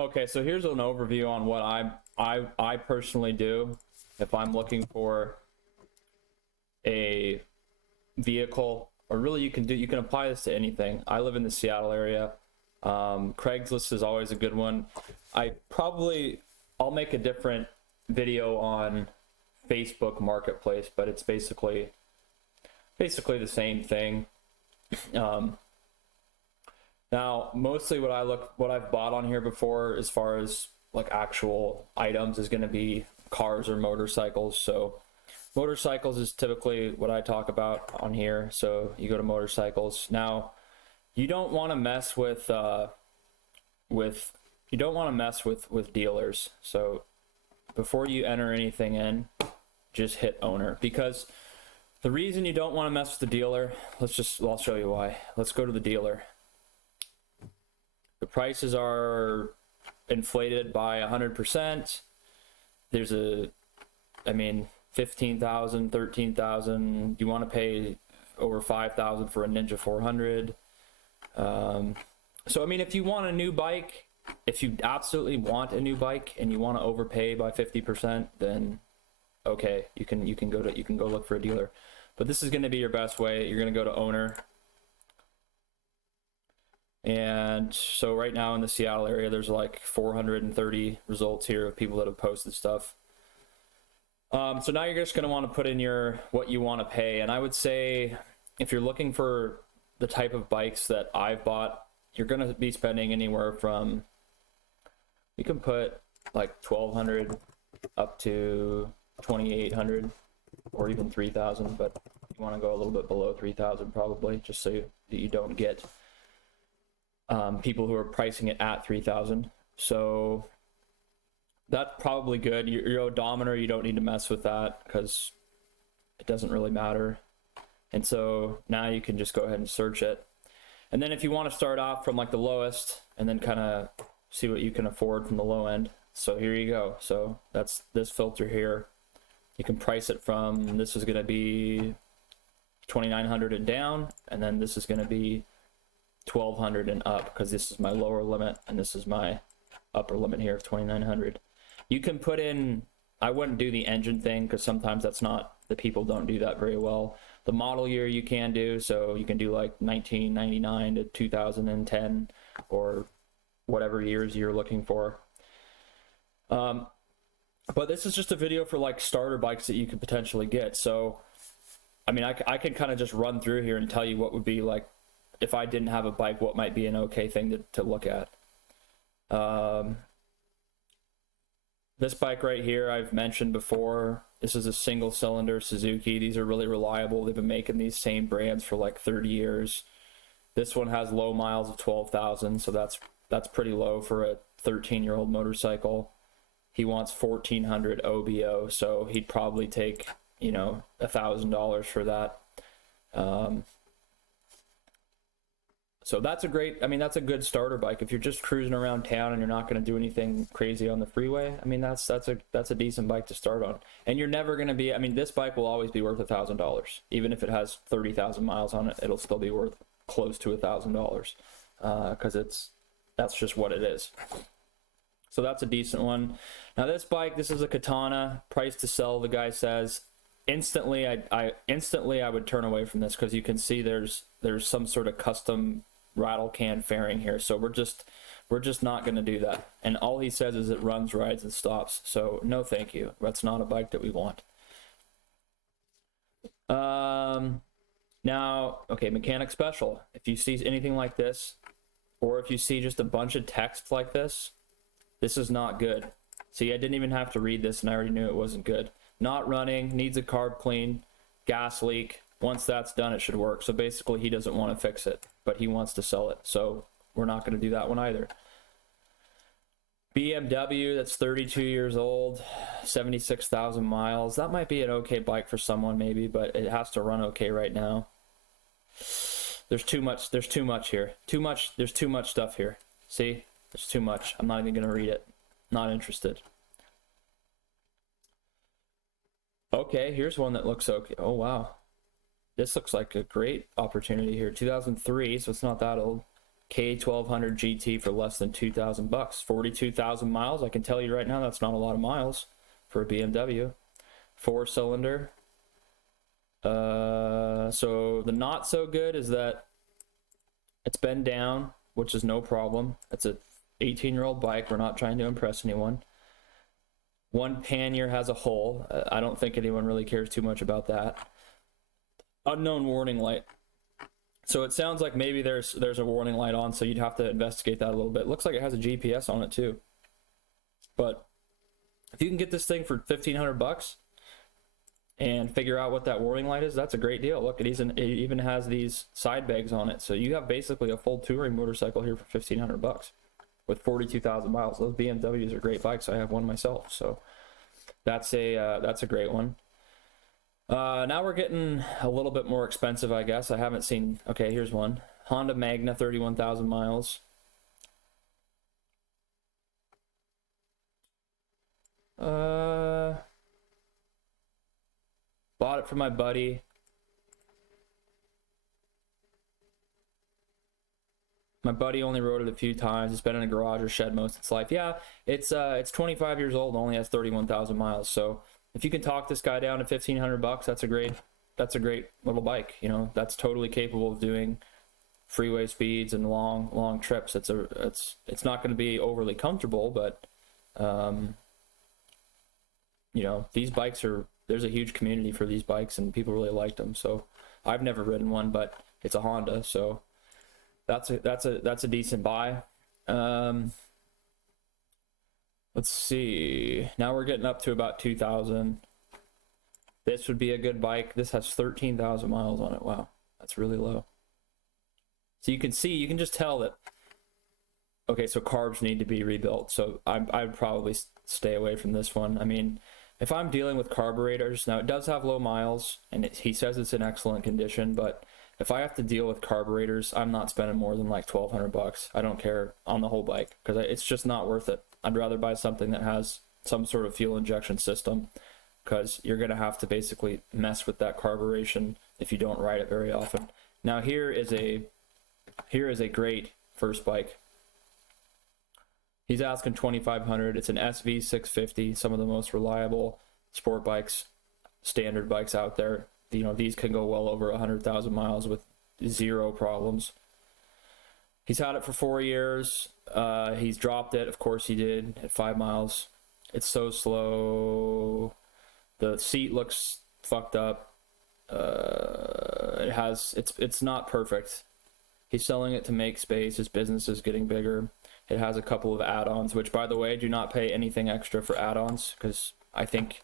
Okay, so here's an overview on what I personally do if I'm looking for a vehicle, or really you can apply this to anything. I live in the Seattle area. Craigslist is always a good one. I'll make a different video on Facebook Marketplace, but it's basically the same thing. Now, mostly what I've bought on here before, as far as like actual items, is going to be cars or motorcycles. So motorcycles is typically what I talk about on here. So you go to motorcycles. Now, you don't want to mess with dealers. So before you enter anything in, just hit owner, because the reason you don't want to mess with the dealer, I'll show you why. Let's go to the dealer. The prices are inflated by 100%. There's 15,000, 13,000. You want to pay over 5,000 for a Ninja 400. So I mean, if you want a new bike, if you absolutely want a new bike and you want to overpay by 50%, then okay, you can go look for a dealer. But this is going to be your best way. You're going to go to owner. And so right now in the Seattle area, there's like 430 results here of people that have posted stuff. So now you're just going to want to put in what you want to pay. And I would say if you're looking for the type of bikes that I've bought, you're going to be spending anywhere from, you can put like 1,200 up to 2,800 or even 3,000, but you want to go a little bit below 3,000 probably, just so that you don't get people who are pricing it at 3,000. So that's probably good. Your odometer, you don't need to mess with that because it doesn't really matter. And so now you can just go ahead and search it. And then if you want to start off from like the lowest and then kind of see what you can afford from the low end. So here you go. So that's this filter here. You can price it from, this is going to be 2,900 and down, and then this is going to be 1,200 and up, because this is my lower limit and this is my upper limit here of 2,900. You can put in, I wouldn't do the engine thing because sometimes the people don't do that very well. The model year you can do, so you can do like 1999 to 2010 or whatever years you're looking for. But this is just a video for like starter bikes that you could potentially get. So I mean, I could kind of just run through here and tell you what would be like, if I didn't have a bike, what might be an okay thing to look at. This bike right here, I've mentioned before. This is a single cylinder Suzuki. These are really reliable. They've been making these same brands for like 30 years. This one has low miles of 12,000, so that's pretty low for a 13-year-old motorcycle. He wants 1,400 OBO, so he'd probably take, $1,000 for that. So that's a good starter bike. If you're just cruising around town and you're not going to do anything crazy on the freeway, I mean, that's a decent bike to start on. And you're never going to be, this bike will always be worth $1,000. Even if it has 30,000 miles on it, it'll still be worth close to $1,000 because that's just what it is. So that's a decent one. Now this bike, this is a Katana, price to sell, the guy says. Instantly, I would turn away from this because you can see there's some sort of custom rattle can fairing here. So we're just not going to do that. And all he says is it runs, rides, and stops. So no, thank you. That's not a bike that we want. Now, okay, mechanic special. If you see anything like this, or if you see just a bunch of text like this is not good. See, I didn't even have to read this and I already knew it wasn't good. Not running, needs a carb clean, gas leak. Once that's done, it should work. So basically, he doesn't want to fix it, but he wants to sell it. So we're not going to do that one either. BMW, that's 32 years old, 76,000 miles. That might be an okay bike for someone maybe, but it has to run okay right now. There's too much here. There's too much stuff here. See? There's too much. I'm not even going to read it. Not interested. Okay, here's one that looks okay. Oh, wow. This looks like a great opportunity here. 2003, so it's not that old. K1200 GT for less than 2,000 bucks. 42,000 miles. I can tell you right now that's not a lot of miles for a BMW. 4-cylinder. So the not so good is that it's been down, which is no problem. It's a 18-year-old bike. We're not trying to impress anyone. One pannier has a hole. I don't think anyone really cares too much about that. Unknown warning light. So it sounds like maybe there's a warning light on, so you'd have to investigate that a little bit. Looks like it has a GPS on it too. But if you can get this thing for 1,500 bucks and figure out what that warning light is, that's a great deal. Look, it even has these side bags on it. So you have basically a full touring motorcycle here for 1,500 bucks with 42,000 miles. Those BMWs are great bikes. I have one myself. So that's a great one. Now we're getting a little bit more expensive, I guess. I haven't seen... Okay, here's one. Honda Magna, 31,000 miles. Bought it for my buddy. My buddy only rode it a few times. It's been in a garage or shed most of its life. Yeah, it's 25 years old and only has 31,000 miles. So if you can talk this guy down to 1,500 bucks, that's a great little bike. You know, that's totally capable of doing freeway speeds and long trips. It's not going to be overly comfortable, but you know, these bikes there's a huge community for these bikes and people really liked them. So I've never ridden one, but it's a Honda, so that's a decent buy. Let's see. Now we're getting up to about 2,000. This would be a good bike. This has 13,000 miles on it. Wow, that's really low. So you can just tell that. Okay, so carbs need to be rebuilt. So I'd probably stay away from this one. I mean, if I'm dealing with carburetors, now it does have low miles, and he says it's in excellent condition, but if I have to deal with carburetors, I'm not spending more than like 1,200 bucks. I don't care on the whole bike because it's just not worth it. I'd rather buy something that has some sort of fuel injection system because you're going to have to basically mess with that carburation if you don't ride it very often. Now here is a great first bike. He's asking 2,500. It's an SV650, some of the most reliable sport bikes, standard bikes out there. You know, these can go well over 100,000 miles with zero problems. He's had it for 4 years. He's dropped it. Of course he did at 5 miles. It's so slow. The seat looks fucked up. It's not perfect. He's selling it to make space. His business is getting bigger. It has a couple of add-ons, which, by the way, do not pay anything extra for add-ons because I think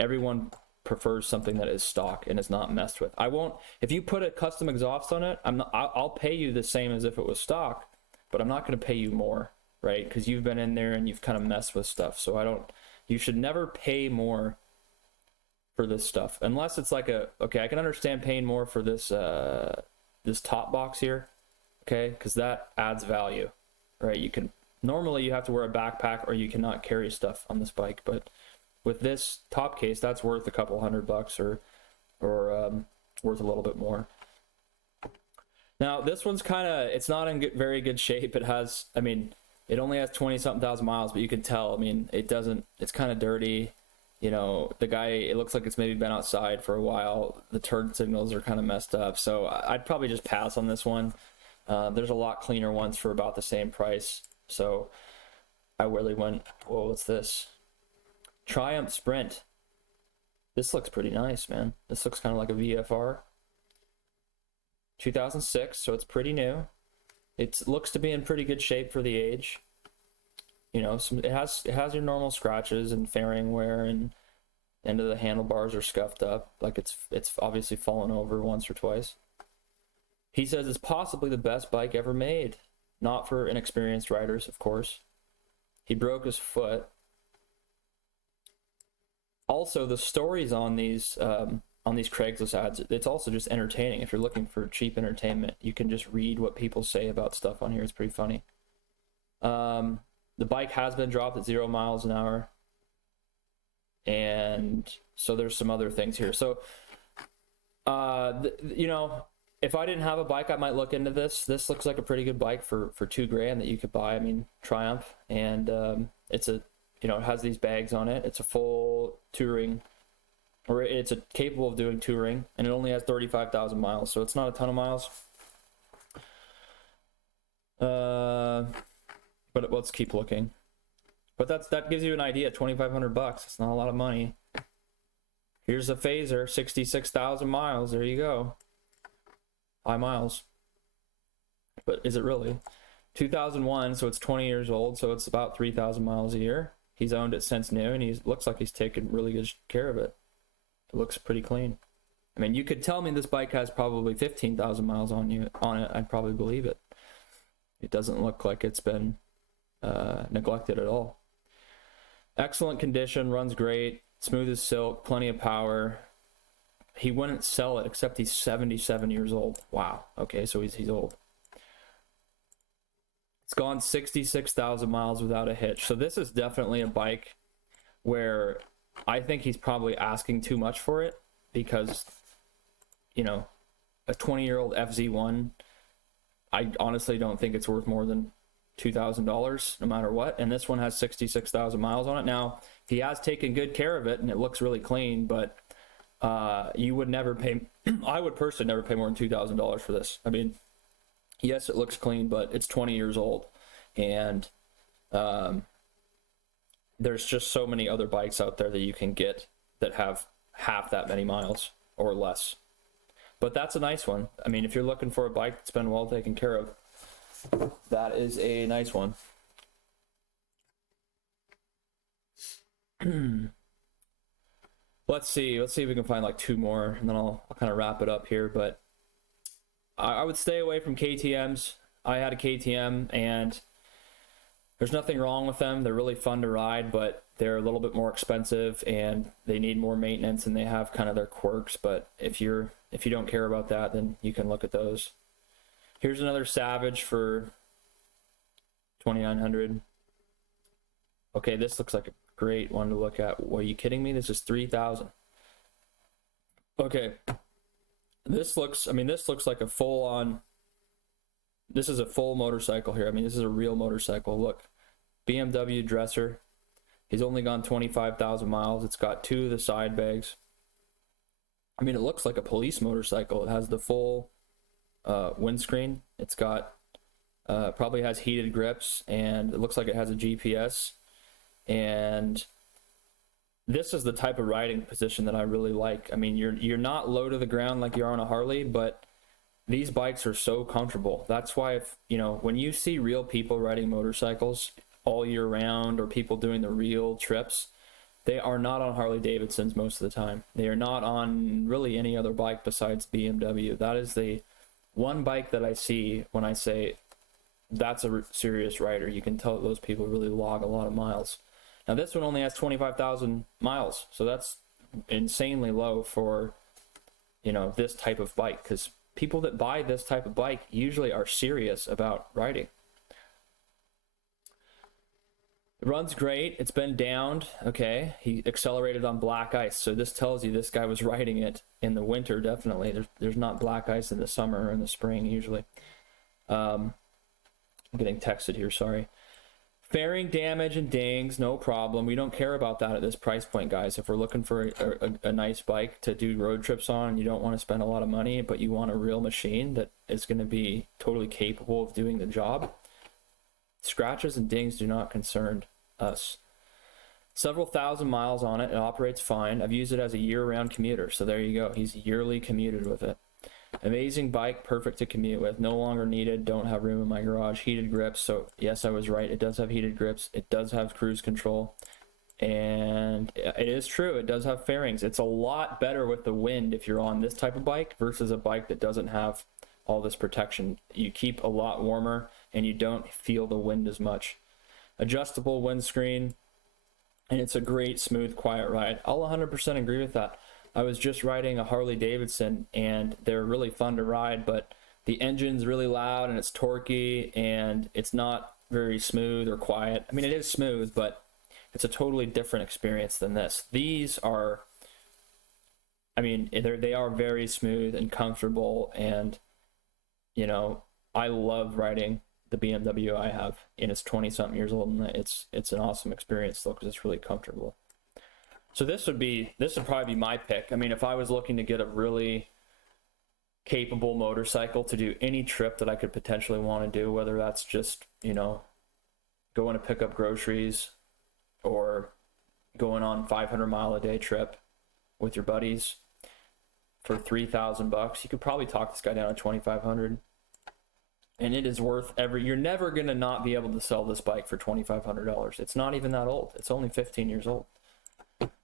everyone prefers something that is stock and is not messed with. I won't, if you put a custom exhaust on it, I'll pay you the same as if it was stock, but I'm not going to pay you more, right? Because you've been in there and you've kind of messed with stuff. So you should never pay more for this stuff unless it's like okay, I can understand paying more for this this top box here, okay, because that adds value, right? Normally you have to wear a backpack or you cannot carry stuff on this bike, but with this top case, that's worth a couple $100 or worth a little bit more. Now this one's it's not in very good shape. It only has 20-something thousand miles, but you can tell, it's kind of dirty. You know, the guy, it looks like it's maybe been outside for a while. The turn signals are kind of messed up. So I'd probably just pass on this one. There's a lot cleaner ones for about the same price. So I really went, whoa, what's this? Triumph Sprint. This looks pretty nice, man. This looks kind of like a VFR. 2006, so it's pretty new. It looks to be in pretty good shape for the age. You know, it has your normal scratches and fairing wear, and end of the handlebars are scuffed up, like it's obviously fallen over once or twice. He says it's possibly the best bike ever made, not for inexperienced riders, of course. He broke his foot. Also, the stories on these Craigslist ads, it's also just entertaining. If you're looking for cheap entertainment, you can just read what people say about stuff on here. It's pretty funny. The bike has been dropped at 0 miles an hour. And so there's some other things here. So, you know, if I didn't have a bike, I might look into this. This looks like a pretty good bike for $2,000 that you could buy. I mean, Triumph, and it's a, you know, it has these bags on it. It's a full touring, or it's capable of doing touring, and it only has 35,000 miles, so it's not a ton of miles. But let's keep looking. But that gives you an idea. $2,500. It's not a lot of money. Here's a Phaser, 66,000 miles. There you go. High miles. But is it really? 2001, so it's 20 years old, so it's about 3,000 miles a year. He's owned it since new, and he looks like he's taken really good care of it. It looks pretty clean. I mean, you could tell me this bike has probably 15,000 miles on it. I'd probably believe it. It doesn't look like it's been neglected at all. Excellent condition, runs great, smooth as silk, plenty of power. He wouldn't sell it, except he's 77 years old. Wow. Okay, so he's old. It's gone 66,000 miles without a hitch. So this is definitely a bike where I think he's probably asking too much for it, because, you know, a 20-year-old FZ1, I honestly don't think it's worth more than $2,000 no matter what. And this one has 66,000 miles on it. Now, he has taken good care of it, and it looks really clean, but you would never pay, I would personally never pay more than $2,000 for this. I mean, yes, it looks clean, but it's 20 years old, and there's just so many other bikes out there that you can get that have half that many miles or less. But that's a nice one. I mean, if you're looking for a bike that's been well taken care of, that is a nice one. Let's see if we can find like two more, and then I'll kind of wrap it up here. But I would stay away from KTMs. I had a KTM, and there's nothing wrong with them. They're really fun to ride, but they're a little bit more expensive, and they need more maintenance, and they have kind of their quirks. But if you don't care about that, then you can look at those. Here's another Savage for $2,900. Okay, this looks like a great one to look at. Are you kidding me? This is $3,000. Okay. This looks like a full-on, this is a full motorcycle here. I mean, this is a real motorcycle. Look, BMW dresser. He's only gone 25,000 miles. It's got two of the side bags. I mean, it looks like a police motorcycle. It has the full windscreen. It's got, probably has heated grips, and it looks like it has a GPS. And this is the type of riding position that I really like. I mean, you're not low to the ground like you are on a Harley, but these bikes are so comfortable. That's why, if you know, when you see real people riding motorcycles all year round, or people doing the real trips, they are not on Harley Davidsons most of the time. They are not on really any other bike besides BMW. That is the one bike that I see when I say that's a serious rider. You can tell those people really log a lot of miles. Now this one only has 25,000 miles, so that's insanely low for, you know, this type of bike, because people that buy this type of bike usually are serious about riding. It runs great. It's been downed. Okay, he accelerated on black ice, so this tells you this guy was riding it in the winter. Definitely, there's not black ice in the summer or in the spring usually. I'm getting texted here. Sorry. Fairing damage and dings, no problem. We don't care about that at this price point, guys. If we're looking for a nice bike to do road trips on, and you don't want to spend a lot of money, but you want a real machine that is going to be totally capable of doing the job, scratches and dings do not concern us. Several thousand miles on it. It operates fine. I've used it as a year-round commuter, so there you go. He's yearly commuted with it. Amazing bike, perfect to commute with. No longer needed, don't have room in my garage. Heated grips, so yes, I was right. It does have heated grips. It does have cruise control. And it is true, it does have fairings. It's a lot better with the wind if you're on this type of bike versus a bike that doesn't have all this protection. You keep a lot warmer, and you don't feel the wind as much. Adjustable windscreen, and it's a great, smooth, quiet ride. I'll 100% agree with that. I was just riding a Harley Davidson, and they're really fun to ride, but the engine's really loud, and it's torquey, and it's not very smooth or quiet. I mean, it is smooth, but it's a totally different experience than this. These are, I mean, they are very smooth and comfortable, and you know, I love riding the BMW I have, and it's 20 something years old, and it's an awesome experience though, because it's really comfortable. So this would probably be my pick. I mean, if I was looking to get a really capable motorcycle to do any trip that I could potentially want to do, whether that's just, you know, going to pick up groceries or going on 500-mile-a-day trip with your buddies for $3,000, you could probably talk this guy down to 2,500. And it is worth you're never going to not be able to sell this bike for $2,500. It's not even that old. It's only 15 years old.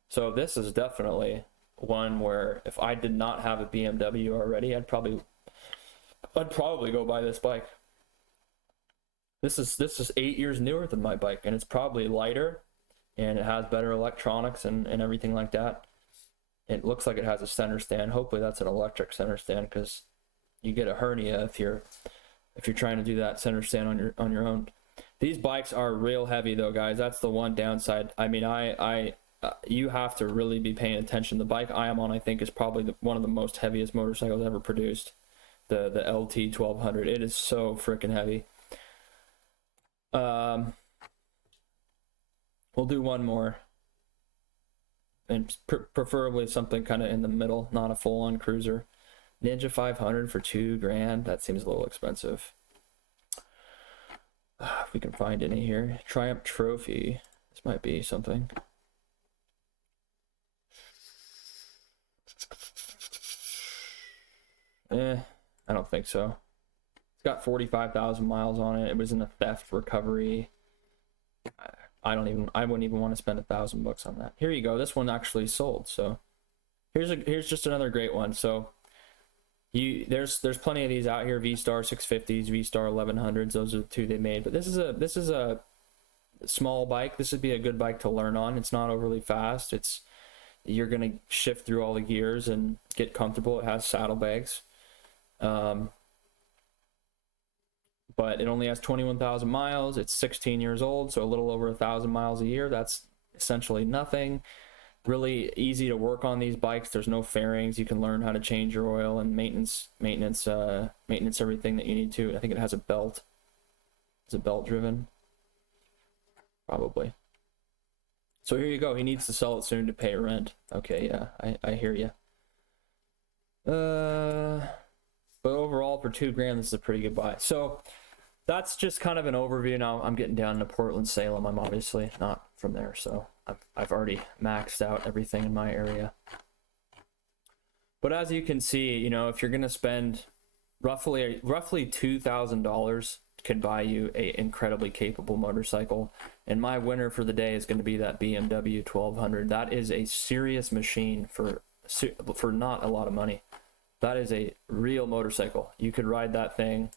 So this is definitely one where if I did not have a BMW already, I'd probably go buy this bike. This is 8 years newer than my bike, and it's probably lighter, and it has better electronics and everything like that. It looks like it has a center stand. Hopefully that's an electric center stand, because you get a hernia if you're trying to do that center stand on your own. These bikes are real heavy though, guys. That's the one downside. I mean, you have to really be paying attention. The bike I am on, I think, is probably one of the most heaviest motorcycles ever produced. The LT 1200. It is so freaking heavy. We'll do one more, and preferably something kind of in the middle, not a full-on cruiser. Ninja 500 for $2,000. That seems a little expensive. If we can find any here. Triumph Trophy. This might be something. I don't think so. It's got 45,000 miles on it. It was in a theft recovery. I wouldn't even want to spend $1,000 on that. Here you go. This one actually sold. So here's just another great one. So there's plenty of these out here. V-Star 650s, V-Star 1100s. Those are the two they made. But this is a small bike. This would be a good bike to learn on. It's not overly fast. You're gonna shift through all the gears and get comfortable. It has saddlebags. But it only has 21,000 miles. It's 16 years old, so a little over 1,000 miles a year. That's essentially nothing. Really easy to work on these bikes. There's no fairings. You can learn how to change your oil and maintenance everything that you need to. I think it has a belt. Is it belt driven? Probably. So here you go. He needs to sell it soon to pay rent. Okay, yeah, I hear you. But overall, for $2,000, this is a pretty good buy. So that's just kind of an overview. Now I'm getting down to Portland, Salem. I'm obviously not from there, so I've already maxed out everything in my area. But as you can see, you know, if you're gonna spend roughly $2,000 can buy you a incredibly capable motorcycle, and my winner for the day is going to be that BMW 1200. That is a serious machine for not a lot of money. That is a real motorcycle. You could ride that thing.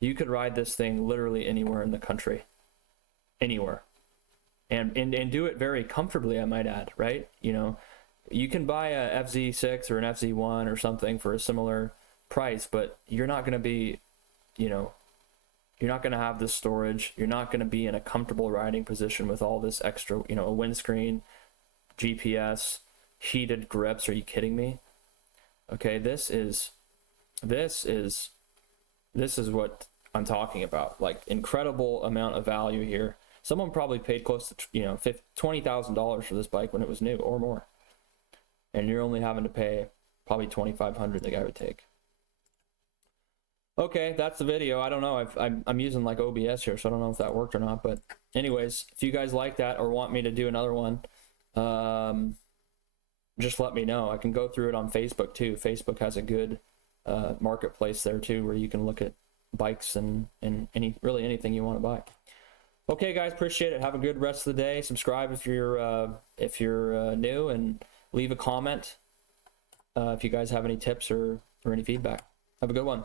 You could ride this thing literally anywhere in the country, anywhere, and do it very comfortably, I might add. Right? You know, you can buy a FZ6 or an FZ1 or something for a similar price, but you're not going to be, you know, you're not going to have this storage. You're not going to be in a comfortable riding position with all this extra, you know, a windscreen, GPS, heated grips. Are you kidding me? Okay, this is what I'm talking about. Like, incredible amount of value here. Someone probably paid close to, you know, $20,000 for this bike when it was new or more, and you're only having to pay probably $2,500 the guy would take. Okay, that's the video. I don't know. I'm using like OBS here, so I don't know if that worked or not. But anyways, if you guys like that or want me to do another one, just let me know. I can go through it on Facebook too. Facebook has a good marketplace there too, where you can look at bikes and really anything you want to buy. Okay, guys, appreciate it. Have a good rest of the day. Subscribe if you're new, and leave a comment if you guys have any tips or any feedback. Have a good one.